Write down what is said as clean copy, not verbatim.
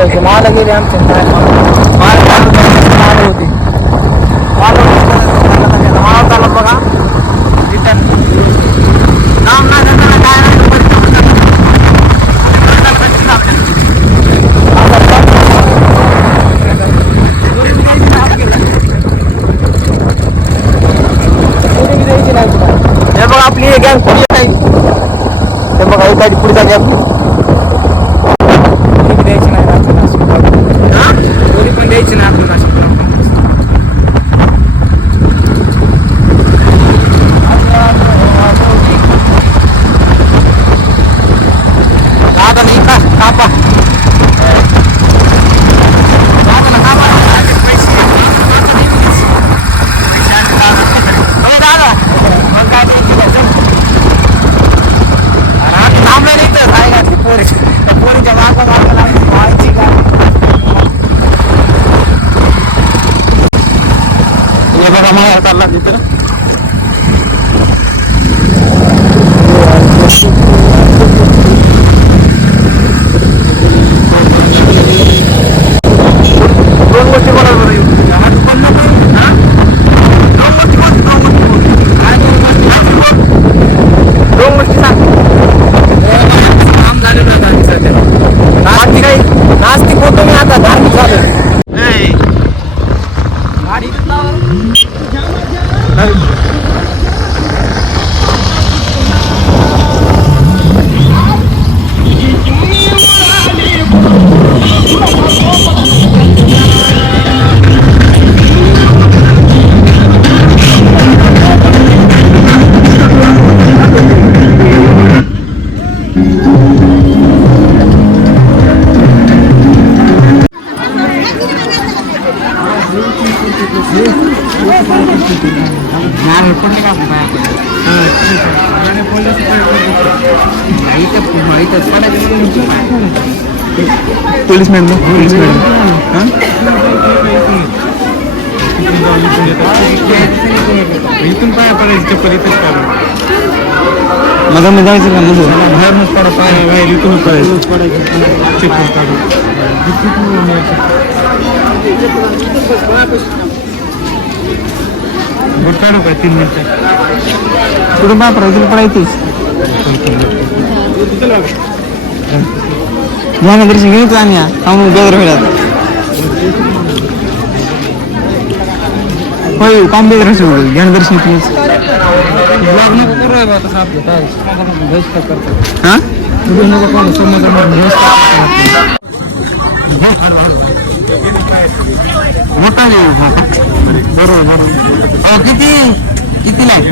द्यायचे माला गेले आमचे माल होते माल चालत बघा रिटर्न काम नाही करताना काय नाही हे बघा आपली गॅंग पुढे नाही हे बघा ही गाडी पुढे जाते आपली द्यायची नाही पण द्यायची नाही आपल्याला दादा नाही का कापा चालला तिथं दोन गोष्टी बरोबर दोन गोष्टी सांग काम झालेलं नास्तिक काही नास्तिक होतो मी आता धार्मिक झालं पोलीस मॅडम इथून पाया पडायची चप्पल इथंच काढून माझा मी जायचं का नको बाहेरच पडा पाय बाहेर इथूनच पडायचं चप्पल काढून काढू काय 3 मिनिटं कुठून पाय पडायचं पडायचंच ज्ञानदर्शन घेतो आणि थांबून बेदर होईल होय काम बेदर होईल ज्ञानदर्शन प्लीज ब्लॉग नको करू आता साहेब काय व्यवस्था करतो हां व्हिडिओ नको करू समोर मोठा बरोबर किती कितीला आहे